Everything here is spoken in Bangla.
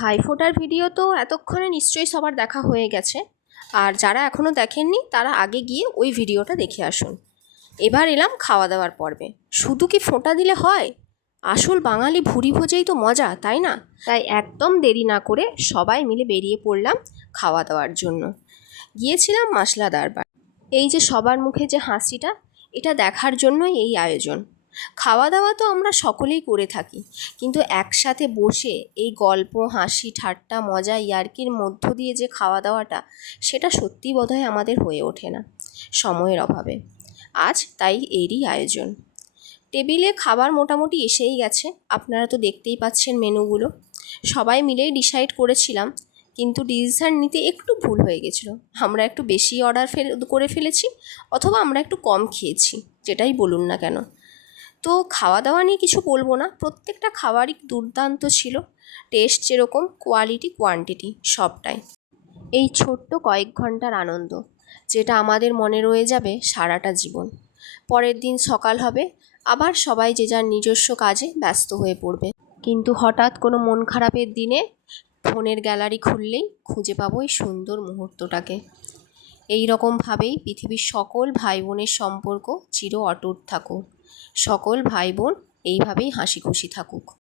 ভাইফোঁটার ভিডিও তো এতক্ষণে নিশ্চয়ই সবার দেখা হয়ে গেছে, আর যারা এখনও দেখেননি তারা আগে গিয়ে ওই ভিডিওটা দেখে আসুন। এবার এলাম খাওয়া দাওয়ার পর্বে। শুধু কি ফোঁটা দিলে হয়? আসল বাঙালি ভুরি ভোজেই তো মজা, তাই না? তাই একদম দেরি না করে সবাই মিলে বেরিয়ে পড়লাম খাওয়া দাওয়ার জন্য। গিয়েছিলাম মাসলাদার বার। এই যে সবার মুখে যে হাসিটা, এটা দেখার জন্যই এই আয়োজন। খাওয়া দাওয়া তো আমরা সকলেই করে থাকি, কিন্তু একসাথে বসে এই গল্প, হাসি, ঠাট্টা, মজা, ইয়ার্কির মধ্য দিয়ে যে খাওয়া দাওয়াটা, সেটা সত্যিই বোধহয় আমাদের হয়ে ওঠে না সময়ের অভাবে। আজ তাই এরই আয়োজন। টেবিলে খাবার মোটামুটি এসেই গেছে, আপনারা তো দেখতেই পাচ্ছেন মেনুগুলো। সবাই মিলেই ডিসাইড করেছিলাম, কিন্তু ডিসিশন নিতে একটু ভুল হয়ে গেছিলো। আমরা একটু বেশি অর্ডার করে ফেলেছি, অথবা আমরা একটু কম খেয়েছি, যেটাই বলুন না কেন। তো খাওয়া দাওয়া নিয়ে কিছু বলবো না, প্রত্যেকটা খাবারই দুর্দান্ত ছিল। টেস্ট যেরকম, কোয়ালিটি কোয়ান্টিটি সবটাই। এই ছোট্ট কয়েক ঘন্টার আনন্দ, যেটা আমাদের মনে রয়ে যাবে সারাটা জীবন। পরের দিন সকাল হবে, আবার সবাই যে যার নিজস্ব কাজে ব্যস্ত হয়ে পড়বে, কিন্তু হঠাৎ কোনো মন খারাপের দিনে ফোনের গ্যালারি খুললেই খুঁজে পাবো এই সুন্দর মুহূর্তটাকে। এই রকমভাবেই পৃথিবীর সকল ভাই বোনের সম্পর্ক চির অটুট থাকুক। সকল ভাই বোন এইভাবেই হাসি খুশি থাকুক।